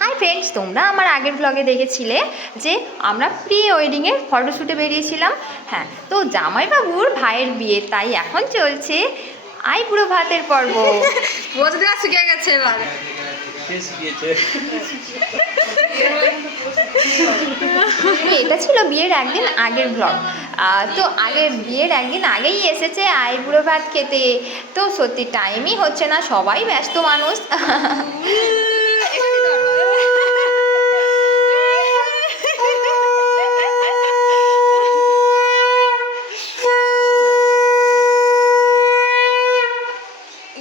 Hi friends, তোমরা আমার আগের ব্লগে দেখেছিলে যে আমরা প্রি ওয়েডিংয়ের ফটোশ্যুটে বেরিয়েছিলাম। হ্যাঁ, তো জামাইবাবুর ভাইয়ের বিয়ে, তাই এখন চলছে আইবুড়ো ভাতের পর্ব। বলতে শিখে গেছে এবার। এটা ছিল বিয়ের একদিন আগের ব্লগ। তো আগের বিয়ের একদিন আগেই এসেছে আইবুড়ো ভাত খেতে। তো সত্যি টাইমই হচ্ছে না, সবাই ব্যস্ত মানুষ।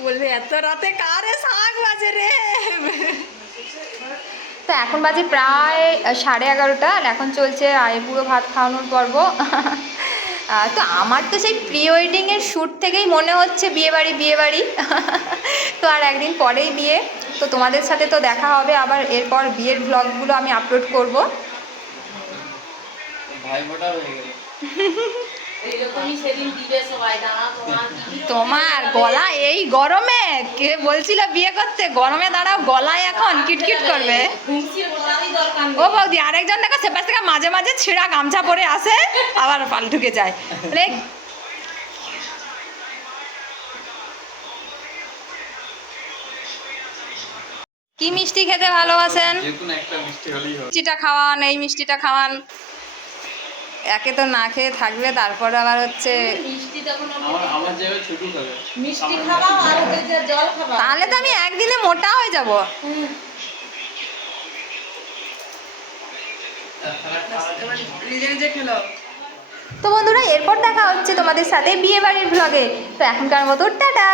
বলবে এত রাতে কারে শাক বাজে রে। তো এখন বাজে প্রায় 11:30, আর এখন চলছে আইবুড়ো ভাত খাওয়ানোর পর্ব। তো আমার তো সেই প্রি ওয়েডিংয়ের শ্যুট থেকেই মনে হচ্ছে বিয়েবাড়ি বিয়েবাড়ি। তো আর একদিন পরেই বিয়ে, তো তোমাদের সাথে তো দেখা হবে আবার। এরপর বিয়ের ব্লগগুলো আমি আপলোড করব। তোমার গলা এই গরমে, কে বলছিল বিয়ে করতে? গরমে দাঁড়াও, গলায় এখন কিটকিট করবে। ও বৌদি, আরেকজন দেখো সেপাশ থেকে মাঝে মাঝে ছিঁড়া গামছা পরে আসে, আবার পাল ঢুকে যায়। কি মিষ্টি খেতে ভালোবাসেন? মিষ্টিটা খাওয়ান, এই মিষ্টিটা খাওয়ান। একে তো না খেয়ে থাকবে, তারপরে আবার হচ্ছে তাহলে তো আমি একদিনে মোটা হয়ে যাব। তো বন্ধুরা, এরপর দেখা হচ্ছে তোমাদের সাথে বিয়ে বাড়ির ব্লগে। তো এখনকার মতো টাটা।